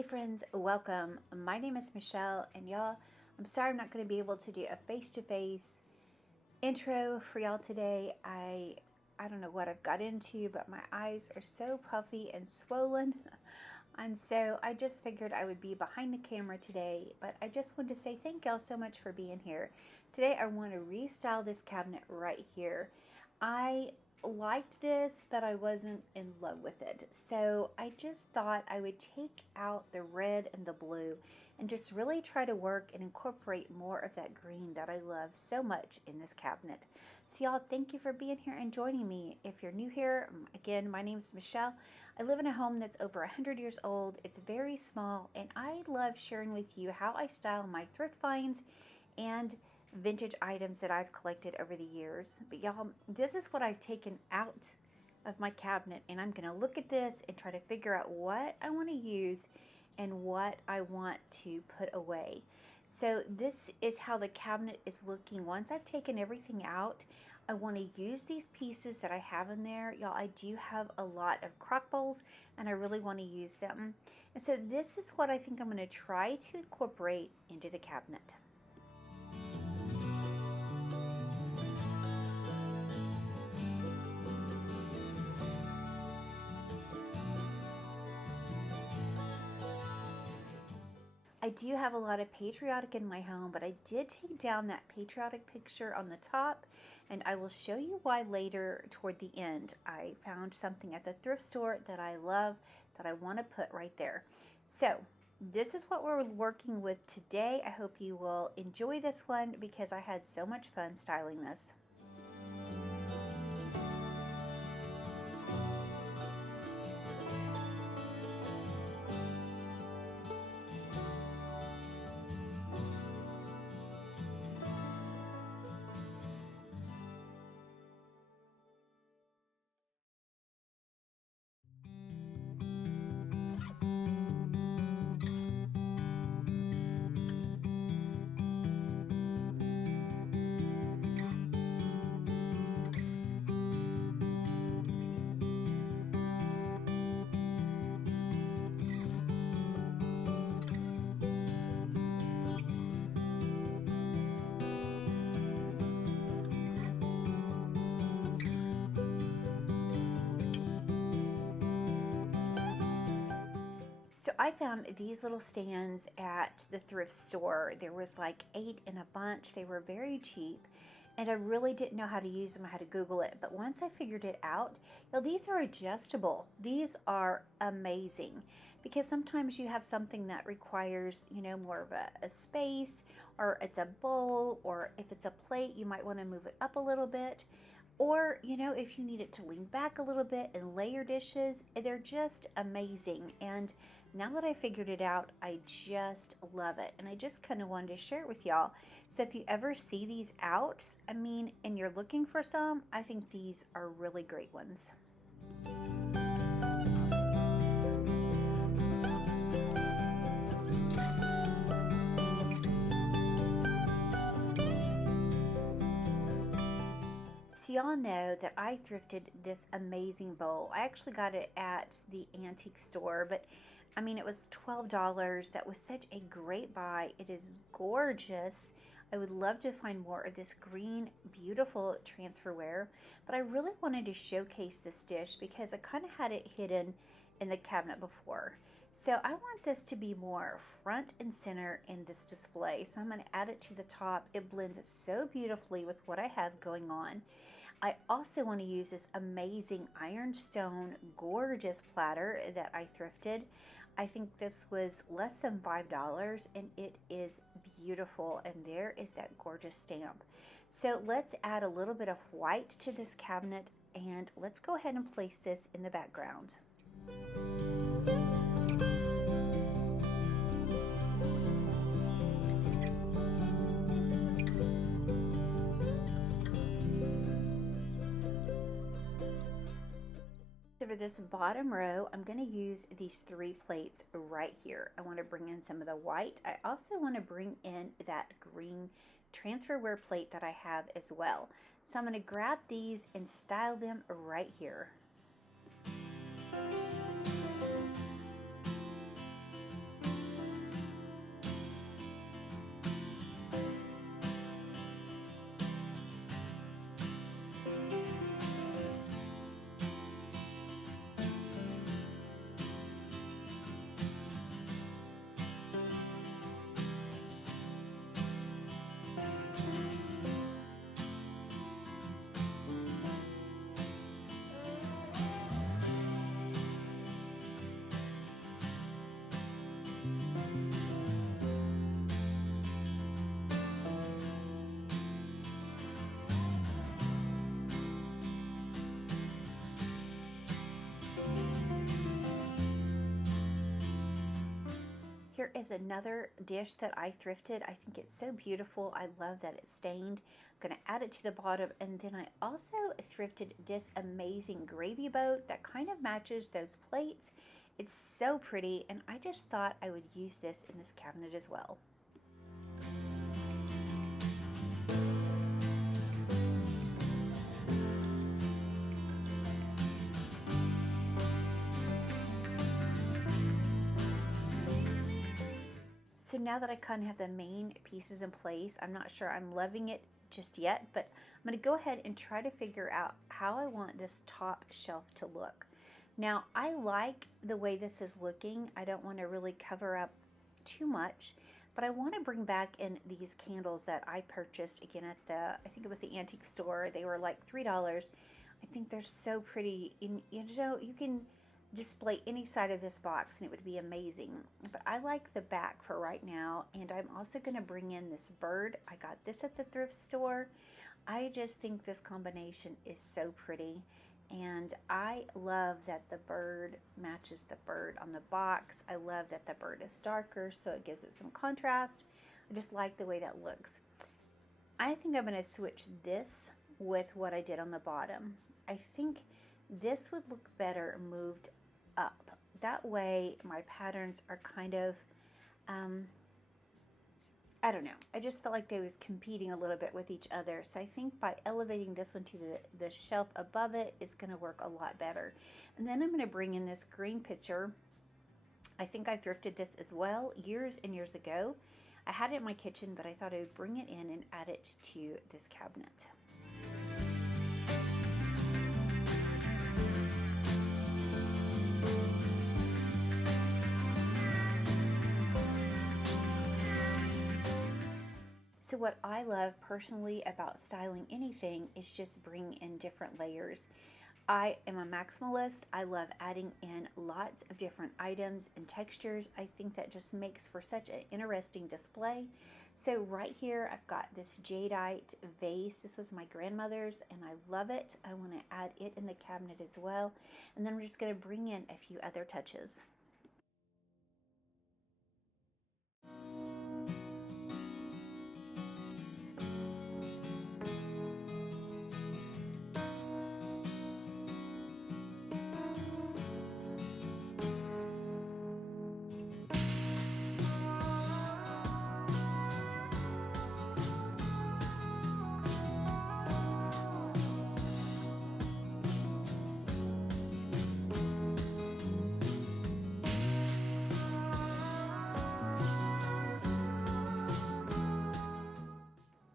Hey friends, welcome. My name is Michelle, and y'all, I'm sorry I'm not going to be able to do a face-to-face intro for y'all today. I don't know what I've got into, but my eyes are so puffy and swollen. And so I just figured I would be behind the camera today, but I just wanted to say thank y'all so much for being here. Today I want to restyle this cabinet right here. I liked this, but I wasn't in love with it. So I just thought I would take out the red and the blue and just really try to work and incorporate more of that green that I love so much in this cabinet. So y'all, thank you for being here and joining me. If you're new here, again, my name is Michelle. I live in a home that's over 100 years old. It's very small, and I love sharing with you how I style my thrift finds and vintage items that I've collected over the years. But y'all, this is what I've taken out of my cabinet, and I'm gonna look at this and try to figure out what I want to use and what I want to put away. So this is how the cabinet is looking once I've taken everything out. I want to use these pieces that I have in there. Y'all, I do have a lot of crock bowls and I really want to use them. And so this is what I think I'm going to try to incorporate into the cabinet. I do have a lot of patriotic in my home, but I did take down that patriotic picture on the top, and I will show you why later toward the end. I found something at the thrift store that I love that I want to put right there. So this is what we're working with today. I hope you will enjoy this one because I had so much fun styling this. So I found these little stands at the thrift store. There was like 8 in a bunch. They were very cheap, and I really didn't know how to use them. I had to Google it. But once I figured it out, these are adjustable. These are amazing because sometimes you have something that requires, more of a space, or it's a bowl, or if it's a plate, you might want to move it up a little bit. Or, if you need it to lean back a little bit and lay your dishes, they're just amazing. And now that I figured it out, I just love it. And I just kind of wanted to share it with y'all. So if you ever see these out, and you're looking for some, I think these are really great ones. So y'all know that I thrifted this amazing bowl. I actually got it at the antique store, but it was $12. That was such a great buy. It is gorgeous. I would love to find more of this green, beautiful transferware, but I really wanted to showcase this dish because I kind of had it hidden in the cabinet before. So I want this to be more front and center in this display. So I'm going to add it to the top. It blends so beautifully with what I have going on. I also want to use this amazing Ironstone gorgeous platter that I thrifted. I think this was less than $5 and it is beautiful, and there is that gorgeous stamp. So let's add a little bit of white to this cabinet, and let's go ahead and place this in the background. For this bottom row, I'm going to use these 3 plates right here. I want to bring in some of the white. I also want to bring in that green transferware plate that I have as well. So I'm going to grab these and style them right here. Here is another dish that I thrifted. I think it's so beautiful. I love that it's stained. I'm going to add it to the bottom. And then I also thrifted this amazing gravy boat that kind of matches those plates. It's so pretty, and I just thought I would use this in this cabinet as well. So now that I kind of have the main pieces in place, I'm not sure I'm loving it just yet, but I'm going to go ahead and try to figure out how I want this top shelf to look. Now, I like the way this is looking. I don't want to really cover up too much, but I want to bring back in these candles that I purchased again at I think it was the antique store. They were like $3. I think they're so pretty. You know, you can display any side of this box and it would be amazing, but I like the back for right now. And I'm also going to bring in this bird. I got this at the thrift store. I just think this combination is so pretty, and I love that the bird matches the bird on the box. I love that the bird is darker, so it gives it some contrast. I just like the way that looks. I think I'm going to switch this with what I did on the bottom. I think this would look better moved up. That way my patterns are kind of, I don't know. I just felt like they was competing a little bit with each other. So I think by elevating this one to the shelf above it, it's going to work a lot better. And then I'm going to bring in this green pitcher. I think I thrifted this as well years and years ago. I had it in my kitchen, but I thought I would bring it in and add it to this cabinet. So what I love personally about styling anything is just bring in different layers. I am a maximalist. I love adding in lots of different items and textures. I think that just makes for such an interesting display. So right here, I've got this jadeite vase. This was my grandmother's and I love it. I want to add it in the cabinet as well. And then I'm just going to bring in a few other touches.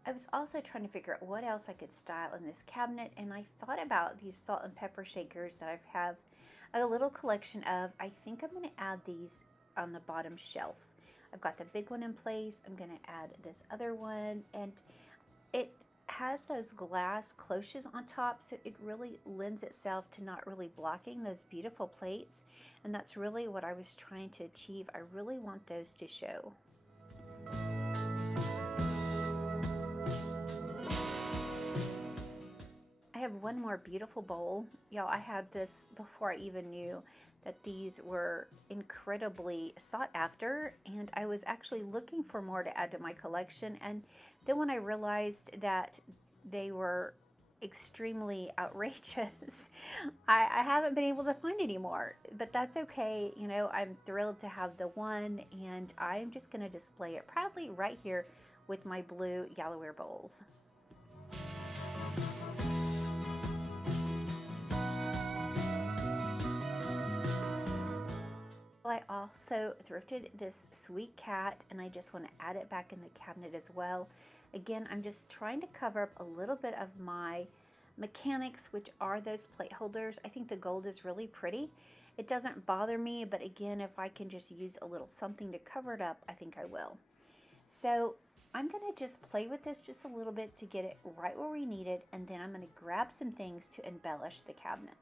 I was also trying to figure out what else I could style in this cabinet, and I thought about these salt and pepper shakers that I have a little collection of. I think I'm going to add these on the bottom shelf. I've got the big one in place. I'm going to add this other one, and it has those glass cloches on top, so it really lends itself to not really blocking those beautiful plates, and that's really what I was trying to achieve. I really want those to show. I have one more beautiful bowl. Y'all, I had this before I even knew that these were incredibly sought after, and I was actually looking for more to add to my collection. And then when I realized that they were extremely outrageous, I haven't been able to find any more, but that's okay. You know, I'm thrilled to have the one, and I'm just going to display it proudly right here with my blue Yellowware bowls. I also thrifted this sweet cat, and I just want to add it back in the cabinet as well. Again, I'm just trying to cover up a little bit of my mechanics, which are those plate holders. I think the gold is really pretty. It doesn't bother me, but again, if I can just use a little something to cover it up, I think I will. So I'm going to just play with this just a little bit to get it right where we need it, and then I'm going to grab some things to embellish the cabinet.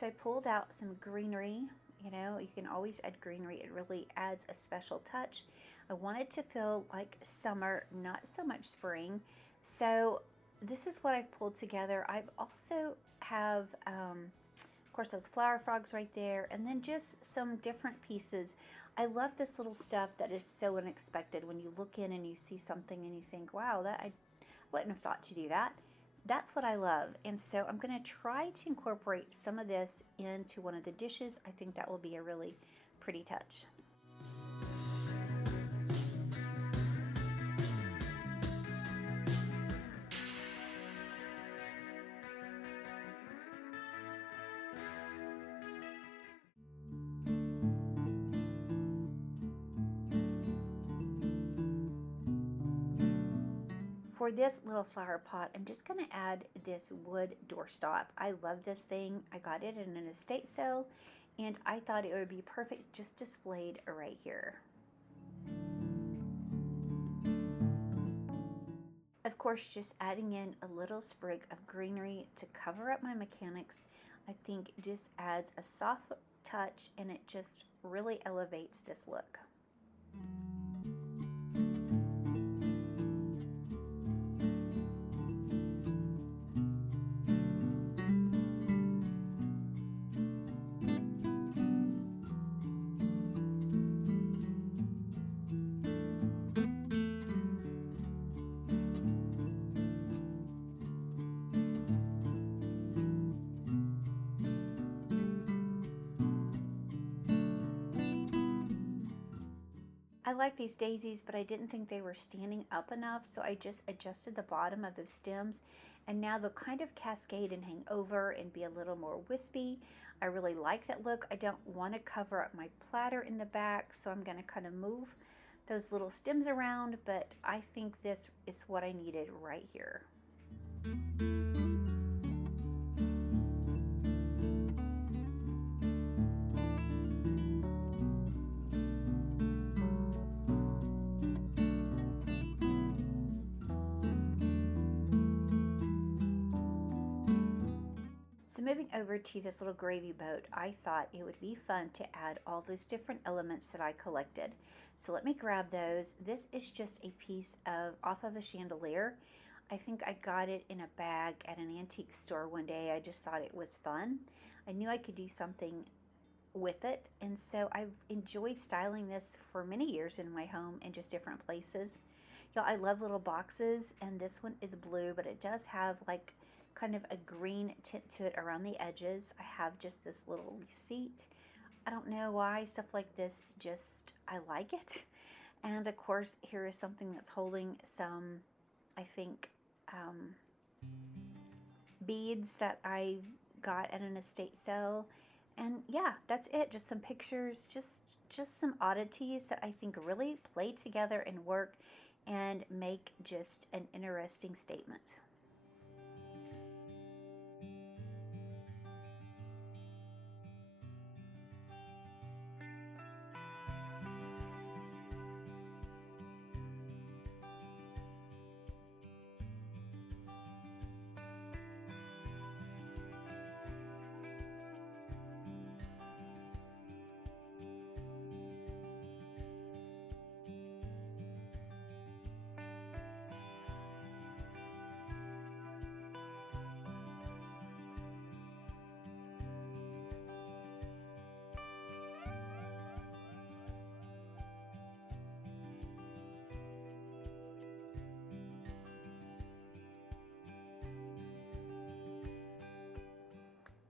So I pulled out some greenery. You know, you can always add greenery. It really adds a special touch. I wanted to feel like summer, not so much spring. So this is what I've pulled together. I've also have, of course, those flower frogs right there, and then just some different pieces. I love this little stuff that is so unexpected when you look in and you see something and you think, wow, that I wouldn't have thought to do that. That's what I love. And so I'm going to try to incorporate some of this into one of the dishes. I think that will be a really pretty touch. For this little flower pot, I'm just going to add this wood doorstop. I love this thing. I got it in an estate sale, and I thought it would be perfect just displayed right here. Of course, just adding in a little sprig of greenery to cover up my mechanics, I think just adds a soft touch, and it just really elevates this look. I like these daisies, but I didn't think they were standing up enough, so I just adjusted the bottom of those stems, and now they'll kind of cascade and hang over and be a little more wispy. I really like that look. I don't want to cover up my platter in the back, so I'm going to kind of move those little stems around, but I think this is what I needed right here. So moving over to this little gravy boat, I thought it would be fun to add all those different elements that I collected. So let me grab those. This is just a piece of off of a chandelier. I think I got it in a bag at an antique store one day. I just thought it was fun. I knew I could do something with it, and so I've enjoyed styling this for many years in my home in just different places. Y'all, I love little boxes, and this one is blue, but it does have like kind of a green tint to it around the edges. I have just this little receipt. I don't know why stuff like this, just I like it. And of course, here is something that's holding some, I think, beads that I got at an estate sale. And yeah, that's it. Just some pictures, just some oddities that I think really play together and work and make just an interesting statement.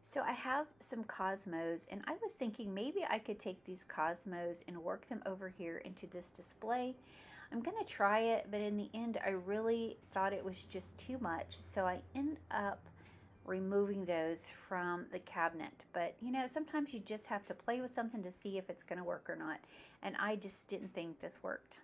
So I have some cosmos, and I was thinking maybe I could take these cosmos and work them over here into this display. I'm gonna try it, but in the end I really thought it was just too much, so I end up removing those from the cabinet. But you know, sometimes you just have to play with something to see if it's gonna work or not, and I just didn't think this worked.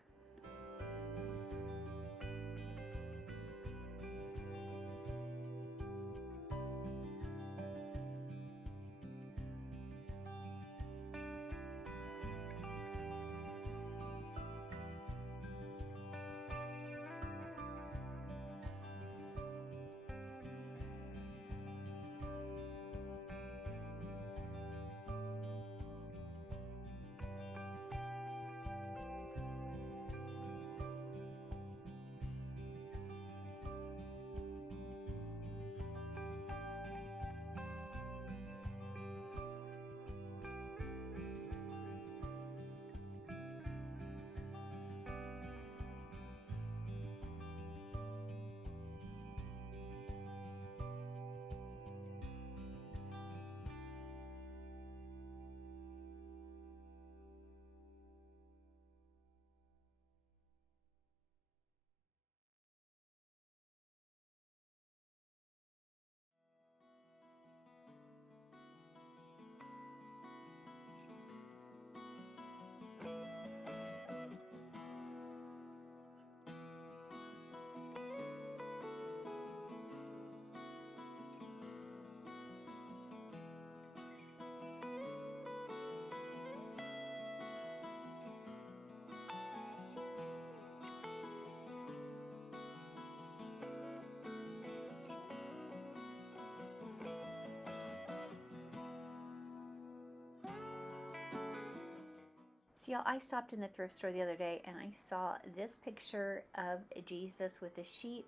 So y'all, I stopped in the thrift store the other day and I saw this picture of Jesus with the sheep.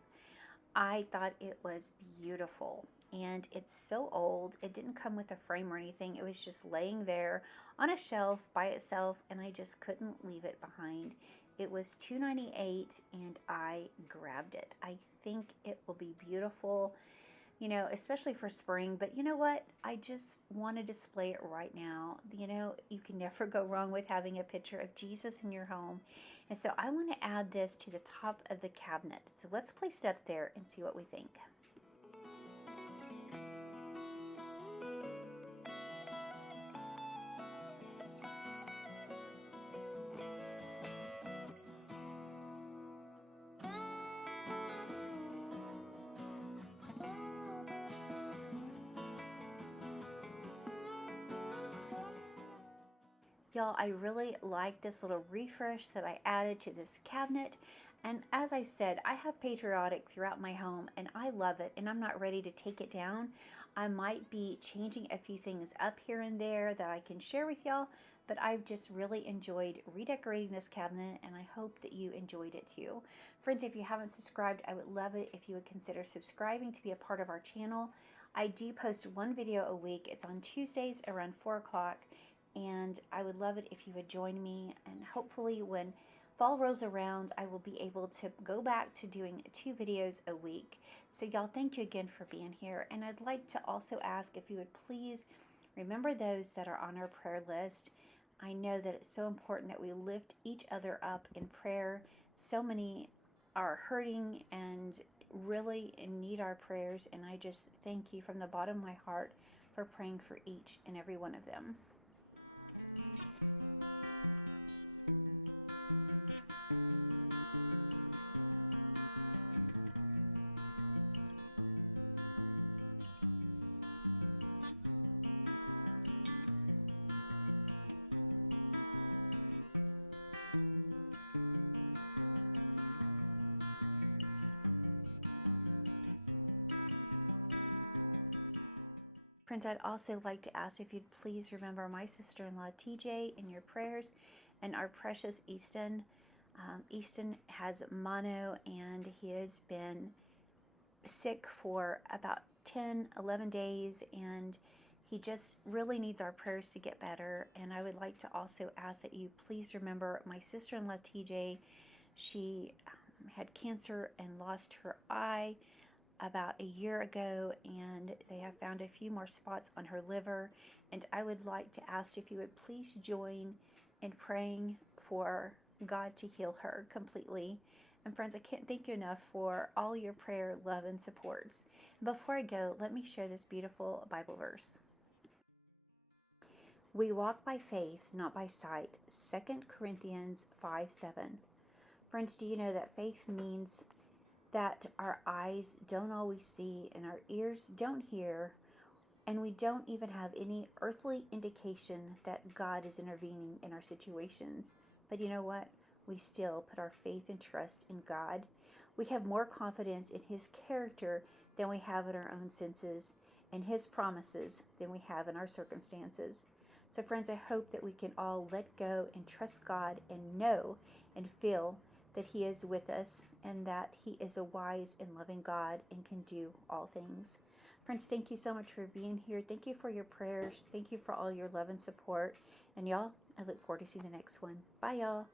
I thought it was beautiful, and it's so old. It didn't come with a frame or anything. It was just laying there on a shelf by itself, and I just couldn't leave it behind. It was $2.98 and I grabbed it. I think it will be beautiful, you know, especially for spring. But you know what? I just want to display it right now. You know, you can never go wrong with having a picture of Jesus in your home. And so I want to add this to the top of the cabinet. So let's place it up there and see what we think. Y'all, I really like this little refresh that I added to this cabinet. And as I said, I have patriotic throughout my home and I love it, and I'm not ready to take it down. I might be changing a few things up here and there that I can share with y'all, but I've just really enjoyed redecorating this cabinet, and I hope that you enjoyed it too. Friends, if you haven't subscribed, I would love it if you would consider subscribing to be a part of our channel. I do post one video a week. It's on Tuesdays around 4 o'clock. And I would love it if you would join me, and hopefully when fall rolls around I will be able to go back to doing 2 videos a week. So y'all, thank you again for being here, and I'd like to also ask if you would please remember those that are on our prayer list. I know that it's so important that we lift each other up in prayer. So many are hurting and really need our prayers, and I just thank you from the bottom of my heart for praying for each and every one of them. Friends, I'd also like to ask if you'd please remember my sister-in-law TJ in your prayers, and our precious Easton. Easton has mono, and he has been sick for about 10-11 days, and he just really needs our prayers to get better. And I would like to also ask that you please remember my sister-in-law TJ. She had cancer and lost her eye about a year ago, and they have found a few more spots on her liver, and I would like to ask if you would please join in praying for God to heal her completely. And friends, I can't thank you enough for all your prayer, love, and supports. Before I go, let me share this beautiful Bible verse. We walk by faith, not by sight. 2 Corinthians 5:7. Friends, do you know that faith means that our eyes don't always see and our ears don't hear, and we don't even have any earthly indication that God is intervening in our situations? But you know what? We still put our faith and trust in God. We have more confidence in His character than we have in our own senses, and His promises than we have in our circumstances. So friends, I hope that we can all let go and trust God and know and feel that He is with us, and that He is a wise and loving God and can do all things. Friends, thank you so much for being here. Thank you for your prayers. Thank you for all your love and support. And y'all, I look forward to seeing the next one. Bye, y'all.